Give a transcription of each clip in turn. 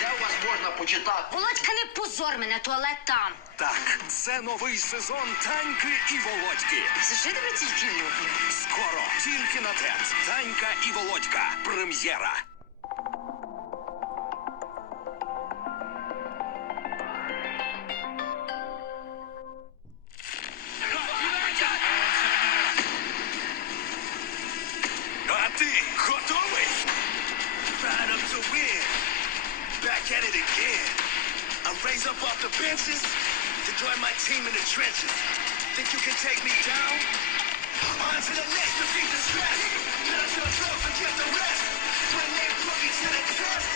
де у вас можна почитати? Володька, не позор мене, туалет там. Так, це новий сезон Таньки і Володьки. За що тебе тільки люблю? Скоро тільки на ТЕТ. Танька і Володька. Прем'єра. А ти готовий? Up to win. Back at it again. I raise up off the benches to join my team in the trenches. Think you can take me down? On to the next, defeat the stress. Let us yourself and get the rest. When they put to the test.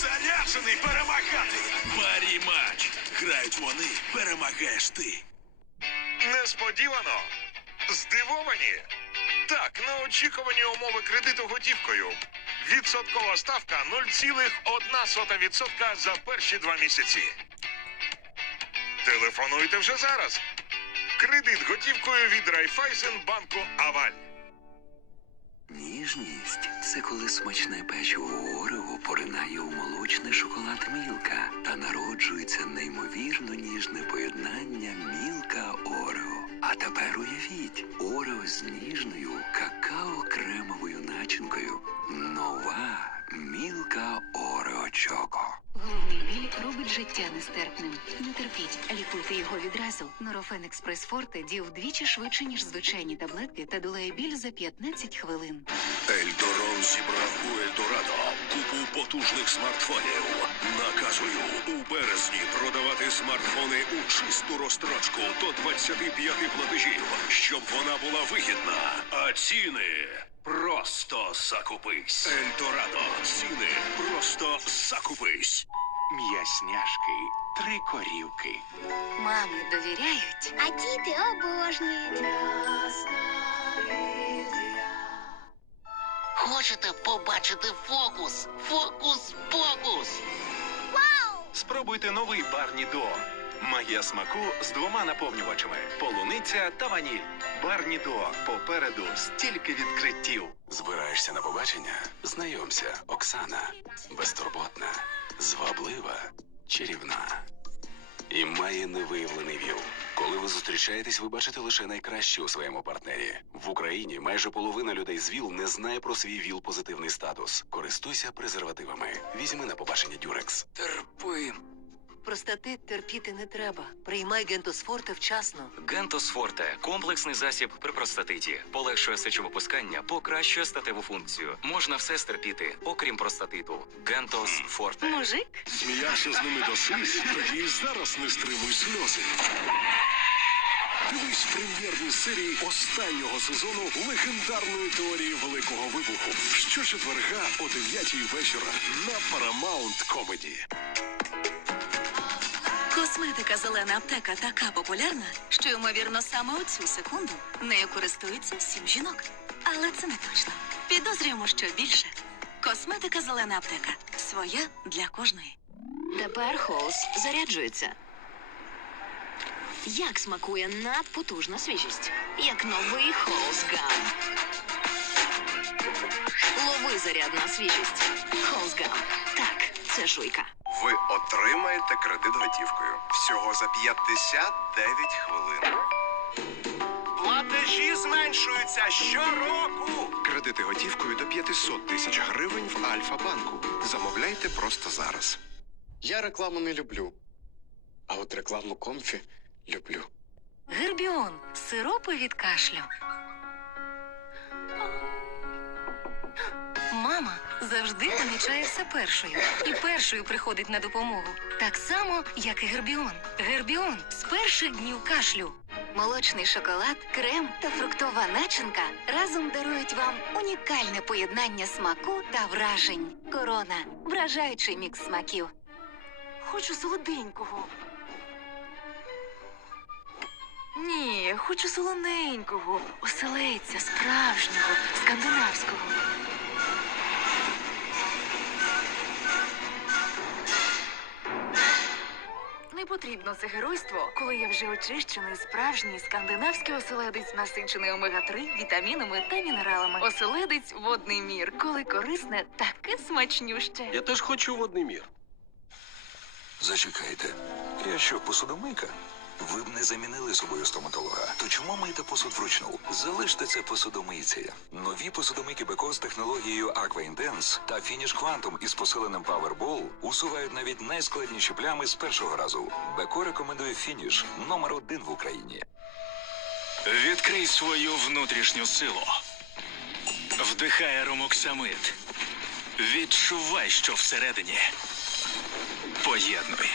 Заряджений перемагати. Марій матч. Грають вони, перемагаєш ти. Несподівано. Здивовані. Так, неочікувані умови кредиту готівкою. Відсоткова ставка 0,1% за перші два місяці. Телефонуйте вже зараз. Кредит готівкою від Райфайзенбанку Аваль. Ніжність це коли смачне печиво Орео поринає у молочний шоколад Мілка та народжується неймовірно ніжне поєднання тепер уявіть Орео з ніжною какао-кремовою начинкою. Нова Мілка Орео Чоко. Головний біль робить життя нестерпним. Не терпіть, лікуйте його відразу. Норофен Експрес Форте діє вдвічі швидше, ніж звичайні таблетки, та долає біль за 15 хвилин. Ельдорон зібрав у Ельдорадо купу потужних смартфонів. Наказую у березні продавати смартфони у чисту розстрочку до 25 платежів, щоб вона була вигідна. А ціни просто закупись. Ельдорадо. Ціни просто закупись. М'ясняшки, три корівки. Мами довіряють. А діти обожнюють. Хочете побачити фокус? Фокус-покус! Спробуйте новий Барні До. Магія смаку з двома наповнювачами: полуниця та ваніль. Барні До. Попереду стільки відкриттів. Збираєшся на побачення? Знайомся, Оксана. Безтурботна, зваблива, чарівна. І має невиявлений віл. Коли ви зустрічаєтесь, ви бачите лише найкраще у своєму партнері. В Україні майже половина людей з ВІЛ не знає про свій ВІЛ-позитивний статус. Користуйся презервативами. Візьми на побачення Дюрекс. Терпи. Простатит терпіти не треба. Приймай гентосфорте вчасно. Гентос Форте комплексний засіб при простатиті, полегшує сечовипускання, покращує статеву функцію. Можна все стерпіти, окрім простатиту. Гентос Форте. Мужик? Сміявся з ними до сліз, тоді і зараз не стримуй сльози. Дивись прем'єрні серії останнього сезону легендарної теорії Великого Вибуху. Щочетверга о 9 вечора на Paramount Comedy. Косметика зелена аптека така популярна, що ймовірно саме у цю секунду нею користуються сім жінок. Але це не точно. Підозрюємо, що більше. Косметика зелена аптека. Своя для кожної. Тепер Холс заряджується. Як смакує надпотужна свіжість, як новий Холзгам. Лови зарядна свіжість. Холсгам. Так, це жуйка. Ви отримаєте кредит готівкою. Всього за 59 хвилин. Платежі зменшуються щороку. Кредити готівкою до 500 тисяч гривень в Альфа-банку. Замовляйте просто зараз. Я рекламу не люблю. А от рекламу комфі люблю. Гербіон. Сиропи від кашлю. Мама завжди помічає все першою і першою приходить на допомогу. Так само, як і гербіон. Гербіон з перших днів кашлю. Молочний шоколад, крем та фруктова начинка разом дарують вам унікальне поєднання смаку та вражень. Корона вражаючий мікс смаків. Хочу солоденького. Ні, хочу солоненького, оселедця справжнього, скандинавського. Не потрібно це геройство, коли я вже очищений справжній скандинавський оселедець, насичений омега-3, вітамінами та мінералами. Оселедець водний мір, коли корисне, таке смачнюще. Я теж хочу водний мір. Зачекайте. Я що, посудомийка? Ви б не замінили собою стоматолога. То чому мийте посуд вручну? Залиште це посудомийці. Нові посудомийки Беко з технологією Aqua Intense та Finish Quantum із посиленим Powerball усувають навіть найскладніші плями з першого разу. Беко рекомендує Finish номер один в Україні. Відкрий свою внутрішню силу. Вдихай аромоксамит. Відчувай, що всередині. Поєднуй.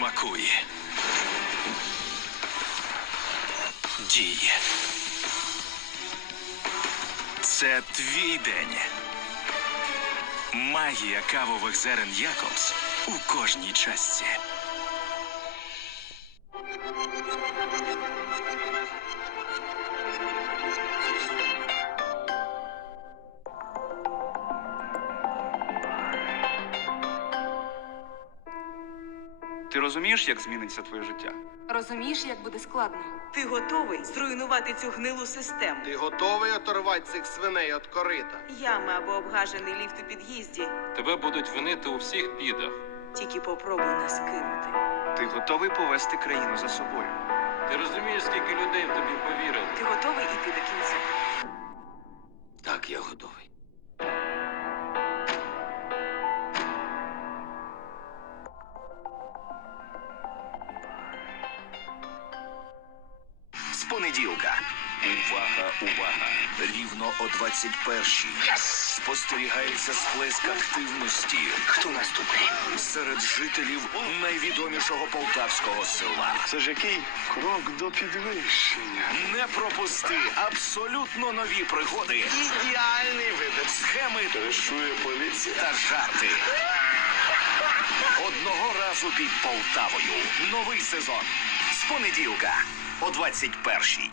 Смакуй. Діє. Це твій день. Магія кавових зерен Якобс у кожній частці. Ти розумієш, як зміниться твоє життя? Розумієш, як буде складно? Ти готовий зруйнувати цю гнилу систему? Ти готовий оторвати цих свиней від корита? Ями або обгажений ліфт у під'їзді. Тебе будуть винити у всіх бідах. Тільки попробуй нас кинути. Ти готовий повести країну за собою. Ти розумієш, скільки людей в тобі повірили? Ти готовий іти до кінця? Так, я готовий. Понеділка. Увага, увага! Рівно о 21-й. Спостерігається сплеск активності. Хто наступний? Серед жителів найвідомішого полтавського села. Це ж який крок до підвищення. Не пропусти абсолютно нові пригоди. Ідеальний вибір. Схеми Кришує поліція. та жарти. Одного разу під Полтавою. Новий сезон. З понеділка о 21-й.